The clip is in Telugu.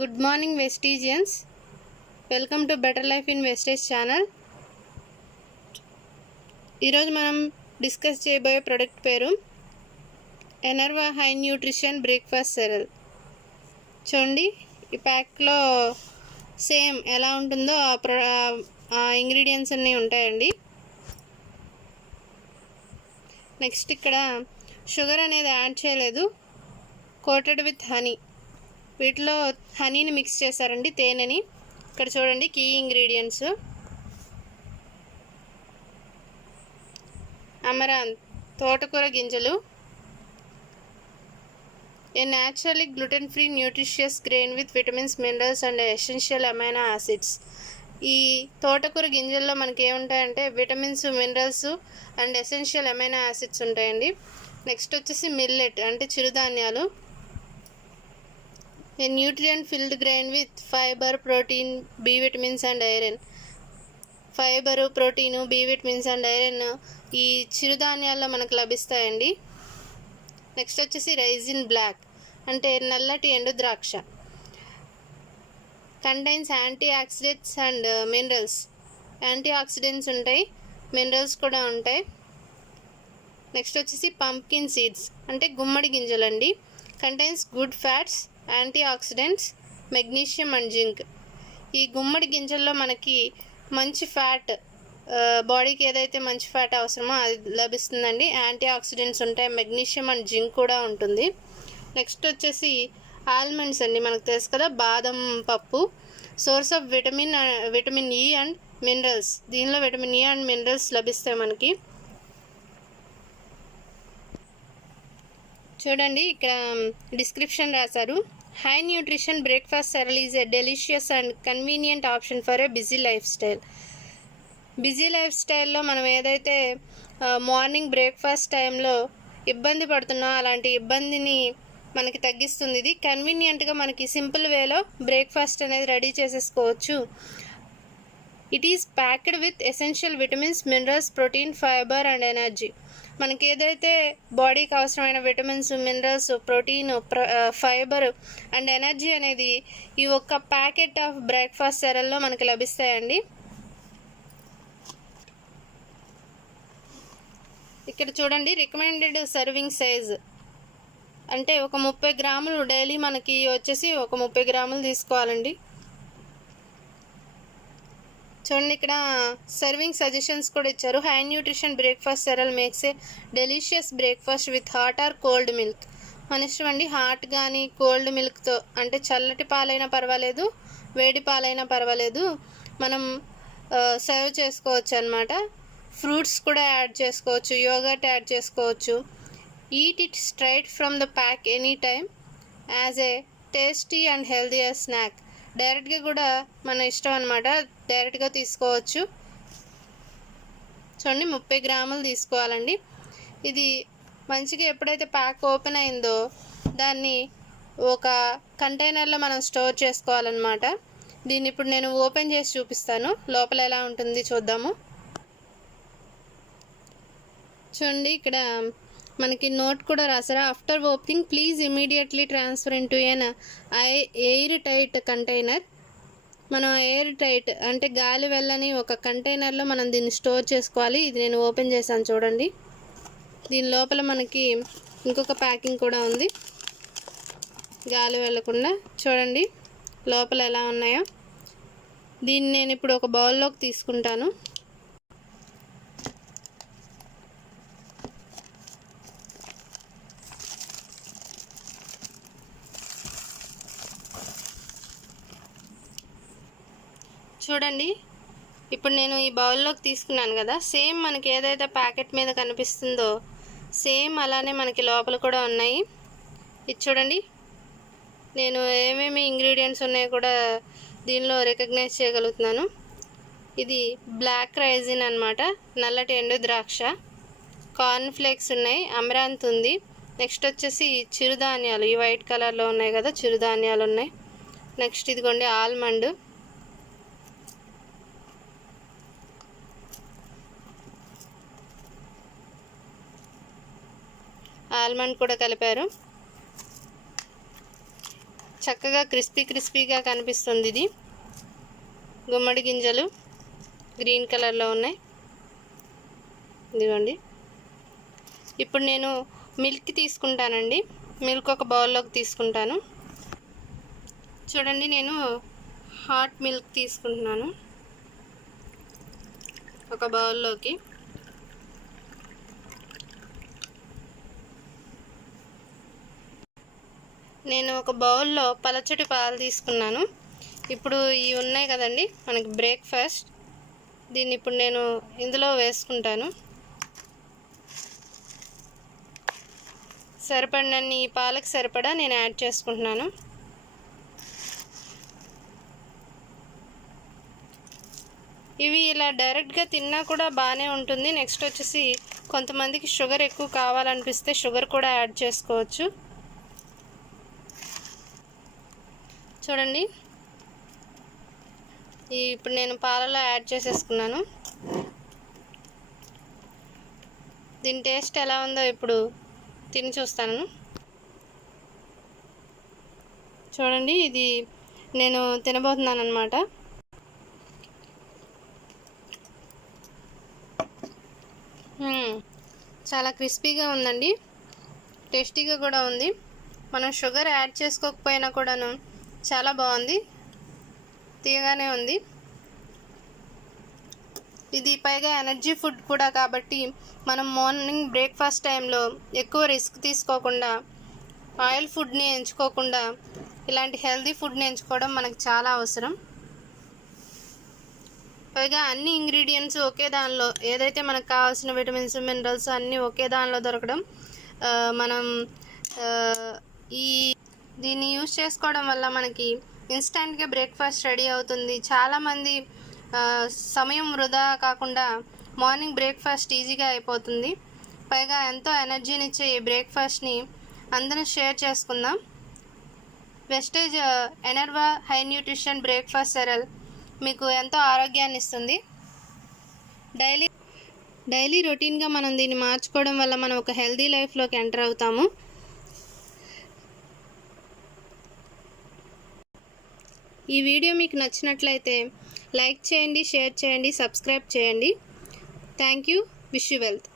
Good morning వెస్టీజియన్స్. Welcome to better life in wastage channel. ఈరోజు మనం డిస్కస్ చేయబోయే ప్రోడక్ట్ పేరు ఎనర్వా హై న్యూట్రిషన్ బ్రేక్ఫాస్ట్ సెరల్. చూడండి, ఈ ప్యాక్లో సేమ్ ఎలా ఉంటుందో ఆ ఇంగ్రీడియంట్స్ అన్నీ ఉంటాయండి. నెక్స్ట్ ఇక్కడ షుగర్ అనేది యాడ్ చేయలేదు, కోటెడ్ విత్ హనీ. వీటిలో హనీని మిక్స్ చేశారండి, తేనెని. ఇక్కడ చూడండి కీ ఇంగ్రీడియంట్స్: అమరాంత్ తోటకూర గింజలు, a naturally gluten free nutritious grain with vitamins, minerals and essential amino acids. ఈ తోటకూర గింజల్లో మనకి ఏముంటాయంటే vitamins, minerals and essential amino acids ఉంటాయండి. నెక్స్ట్ వచ్చేసి మిల్లెట్ అంటే చిరుధాన్యాలు, a nutrient filled grain with fibre, protein, B vitamins and iron. Fibre, protein, B vitamins and iron ఈ చిరుధాన్యాల్లో మనకు లభిస్తాయండి. నెక్స్ట్ వచ్చేసి రైజిన్ బ్లాక్ అంటే నల్లటి ఎండు ద్రాక్ష, contains antioxidants and minerals. Anti oxidants ఉంటాయి, మినరల్స్ కూడా ఉంటాయి. నెక్స్ట్ వచ్చేసి పంప్కిన్ సీడ్స్ అంటే గుమ్మడి గింజలండి, contains good fats, antioxidants, magnesium and zinc. ఈ గుమ్మడి గింజల్లో మనకి మంచి ఫ్యాట్, బాడీకి ఏదైతే మంచి ఫ్యాట్ అవసరమో అది లభిస్తుందండి. యాంటీ ఆక్సిడెంట్స్ ఉంటాయి, మెగ్నీషియం అండ్ జింక్ కూడా ఉంటుంది. నెక్స్ట్ వచ్చేసి ఆల్మండ్స్ అండి, మనకు తెలుసు కదా, బాదం పప్పు. Source of vitamin E and minerals. దీనిలో విటమిన్ ఈ అండ్ మినరల్స్ లభిస్తాయి మనకి. చూడండి, ఇక్కడ డిస్క్రిప్షన్ రాశారు: high nutrition breakfast cereal is a delicious and convenient option for a busy life style. Busy life స్టైల్లో మనం ఏదైతే మార్నింగ్ బ్రేక్ఫాస్ట్ టైంలో ఇబ్బంది పడుతున్నా అలాంటి ఇబ్బందిని మనకి తగ్గిస్తుంది. ఇది కన్వీనియంట్గా మనకి సింపుల్ వేలో బ్రేక్ఫాస్ట్ అనేది రెడీ చేసేసుకోవచ్చు. It is packed with essential vitamins, minerals, protein, fibre and energy. మనకి ఏదైతే బాడీకి అవసరమైన vitamins, minerals, protein, fibre and energy అనేది ఈ ఒక్క ప్యాకెట్ ఆఫ్ బ్రేక్ఫాస్ట్ సెరల్లో మనకి లభిస్తాయండి. ఇక్కడ చూడండి, రికమెండెడ్ సర్వింగ్ సైజ్ అంటే ఒక 30 గ్రాములు డైలీ మనకి వచ్చేసి ఒక 30 గ్రాములు తీసుకోవాలండి. చూడండి, ఇక్కడ సర్వింగ్ సజెషన్స్ కూడా ఇచ్చారు. High nutrition breakfast cereal makes a delicious breakfast with hot or cold milk. మన ఇష్టం అండి, హాట్ కానీ కోల్డ్ మిల్క్తో అంటే చల్లటి పాలైనా పర్వాలేదు, వేడి పాలైనా పర్వాలేదు, మనం సర్వ్ చేసుకోవచ్చు అనమాట. ఫ్రూట్స్ కూడా యాడ్ చేసుకోవచ్చు, యోగర్ట్ యాడ్ చేసుకోవచ్చు. Eat it straight from the pack any time as a tasty and healthier snack. డైరెక్ట్గా కూడా మన ఇష్టం అనమాట, డైరెక్ట్గా తీసుకోవచ్చు. చూడండి, 30 గ్రాములు తీసుకోవాలండి. ఇది మంచిగా ఎప్పుడైతే ప్యాక్ ఓపెన్ అయిందో దాన్ని ఒక కంటైనర్లో మనం స్టోర్ చేసుకోవాలన్నమాట. దీన్ని ఇప్పుడు నేను ఓపెన్ చేసి చూపిస్తాను, లోపల ఎలా ఉంటుంది చూద్దాము. చూడండి, ఇక్కడ మనకి నోట్ కూడా రాసారా: after opening please immediately transfer into an air tight container. మనం ఎయిర్ టైట్ అంటే గాలి వెళ్ళని ఒక కంటైనర్లో మనం దీన్ని స్టోర్ చేసుకోవాలి. ఇది నేను ఓపెన్ చేశాను చూడండి. దీని లోపల మనకి ఇంకొక ప్యాకింగ్ కూడా ఉంది, గాలి వెళ్ళకుండా. చూడండి లోపల ఎలా ఉన్నాయో. దీన్ని నేను ఇప్పుడు ఒక బౌల్లోకి తీసుకుంటాను. చూడండి, ఇప్పుడు నేను ఈ బౌల్లోకి తీసుకున్నాను కదా, సేమ్ మనకి ఏదైతే ప్యాకెట్ మీద కనిపిస్తుందో సేమ్ అలానే మనకి లోపల కూడా ఉన్నాయి. ఇది చూడండి, నేను ఏమేమి ఇంగ్రీడియంట్స్ ఉన్నాయో కూడా దీనిలో రికగ్నైజ్ చేయగలుగుతున్నాను. ఇది బ్లాక్ రైజిన్ అనమాట, నల్లటి ఎండు ద్రాక్ష. కార్న్ ఫ్లేక్స్ ఉన్నాయి, అమరాంత్ ఉంది. నెక్స్ట్ వచ్చేసి చిరుధాన్యాలు, ఈ వైట్ కలర్లో ఉన్నాయి కదా, చిరుధాన్యాలు ఉన్నాయి. నెక్స్ట్ ఇదిగోండి ఆల్మండ్, ఆల్మండ్ కూడా కలిపారు. చక్కగా క్రిస్పీగా కనిపిస్తుంది. ఇది గుమ్మడి గింజలు గ్రీన్ కలర్లో ఉన్నాయి. ఇదిగోండి. ఇప్పుడు నేను మిల్క్ తీసుకుంటానండి. మిల్క్ ఒక బౌల్లోకి తీసుకుంటాను. చూడండి, నేను హాట్ మిల్క్ తీసుకుంటున్నాను ఒక బౌల్లోకి. నేను ఒక బౌల్లో పలచటి పాలు తీసుకున్నాను. ఇప్పుడు ఇవి ఉన్నాయి కదండి మనకి బ్రేక్ఫాస్ట్, దీన్ని ఇప్పుడు నేను ఇందులో వేసుకుంటాను. సరిపడినన్ని పాలకు సరిపడా నేను యాడ్ చేసుకుంటున్నాను. ఇవి ఇలా డైరెక్ట్గా తిన్నా కూడా బాగానే ఉంటుంది. నెక్స్ట్ వచ్చేసి కొంతమందికి షుగర్ ఎక్కువ కావాలనిపిస్తే షుగర్ కూడా యాడ్ చేసుకోవచ్చు. చూడండి, ఇప్పుడు నేను పాలలో యాడ్ చేసేసుకున్నాను. దీని టేస్ట్ ఎలా ఉందో ఇప్పుడు తిని చూస్తాను. చూడండి, ఇది నేను తినబోతున్నాను అన్నమాట. చాలా క్రిస్పీగా ఉందండి, టేస్టీగా కూడా ఉంది. మనం షుగర్ యాడ్ చేసుకోకపోయినా కూడాను చాలా బాగుంది, తీయగానే ఉంది. ఇది పైగా ఎనర్జీ ఫుడ్ కూడా కాబట్టి మనం మార్నింగ్ బ్రేక్ఫాస్ట్ టైంలో ఎక్కువ రిస్క్ తీసుకోకుండా, ఆయిల్ ఫుడ్ని ఎంచుకోకుండా ఇలాంటి హెల్తీ ఫుడ్ని ఎంచుకోవడం మనకు చాలా అవసరం. పైగా అన్ని ఇంగ్రీడియంట్స్ ఒకే దానిలో, ఏదైతే మనకు కావాల్సిన విటమిన్స్ మినరల్స్ అన్నీ ఒకే దానిలో దొరకడం, మనం దీన్ని యూజ్ చేసుకోవడం వల్ల మనకి ఇన్స్టెంట్గా బ్రేక్ఫాస్ట్ రెడీ అవుతుంది. చాలామంది సమయం వృధా కాకుండా మార్నింగ్ బ్రేక్ఫాస్ట్ ఈజీగా అయిపోతుంది. పైగా ఎంతో ఎనర్జీనిచ్చే ఈ బ్రేక్ఫాస్ట్ని అందరం షేర్ చేసుకుందాం. వెస్టేజ్ ఎనర్వా హై న్యూట్రిషన్ బ్రేక్ఫాస్ట్ సెరల్ మీకు ఎంతో ఆరోగ్యాన్ని ఇస్తుంది. డైలీ రొటీన్గా మనం దీన్ని మార్చుకోవడం వల్ల మనం ఒక హెల్తీ లైఫ్లోకి ఎంటర్ అవుతాము. ఈ వీడియో మీకు నచ్చినట్లయితే లైక్ చేయండి, షేర్ చేయండి, సబ్స్క్రైబ్ చేయండి. Thank you. Wish you wealth.